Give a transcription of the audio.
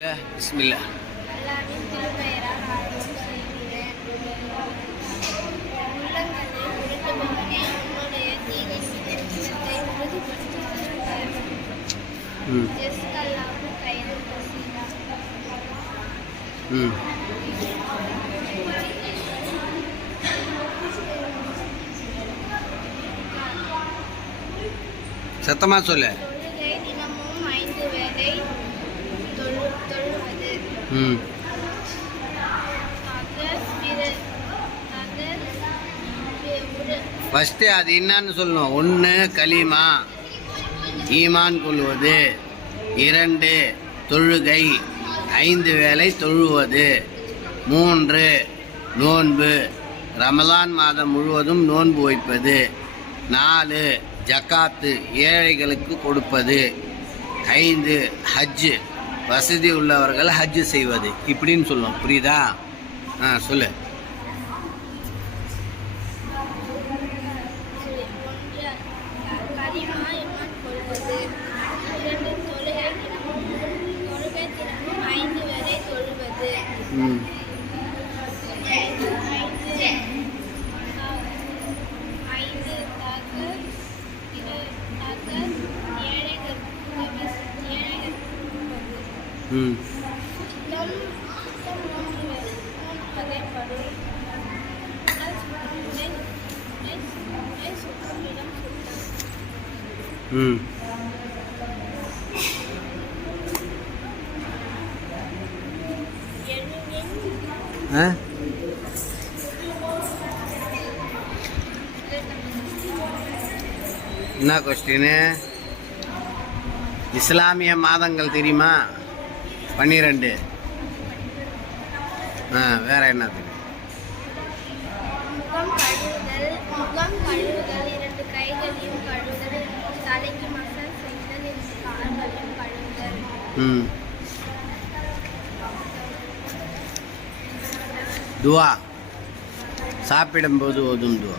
பிஸ்மில்லா. அல்லாஹ்வின் திருப்பெயரால் ஆரம்பம் செய்கிறேன். உள்ளங்களை உருட்டுபவனே, உன்னுடைய தீனை சினத்தை உறுதிப்படுத்துவாயாக. ஜஸ்கல்லாஹு கைரன் கஸீரா. சத்தமா சொல்லு. தொழுகை தினமும் 5 வேளை தொழுவது. ஃபஸ்ட்டு அது என்னன்னு சொல்லணும். 1 கலிமா ஈமான் கொள்வது, 2 தொழுகை 5 வேளை தொழுவது, 3 நோன்பு ரமலான் மாதம் முழுவதும் நோன்பு வைப்பது, 4 ஜக்காத்து ஏழைகளுக்கு கொடுப்பது, 5 ஹஜ்ஜு வசதி உள்ளவர்கள் ஹஜ்ஜு செய்வது. இப்படின்னு சொல்லுவோம். புரியுதா? சொல்லு. என்ன கொஸ்டின்? இஸ்லாமிய மாதங்கள் தெரியுமா? 12. வேற என்ன தெரியும்? முகம் கழுவுதல், 2 கைகளையும் கழுவுதல், தலைக்கு மசாஜ் செய்தல், 2 கால்களையும் கழுவுதல். துவா சாப்பிடும்போது ஓதும் துவா.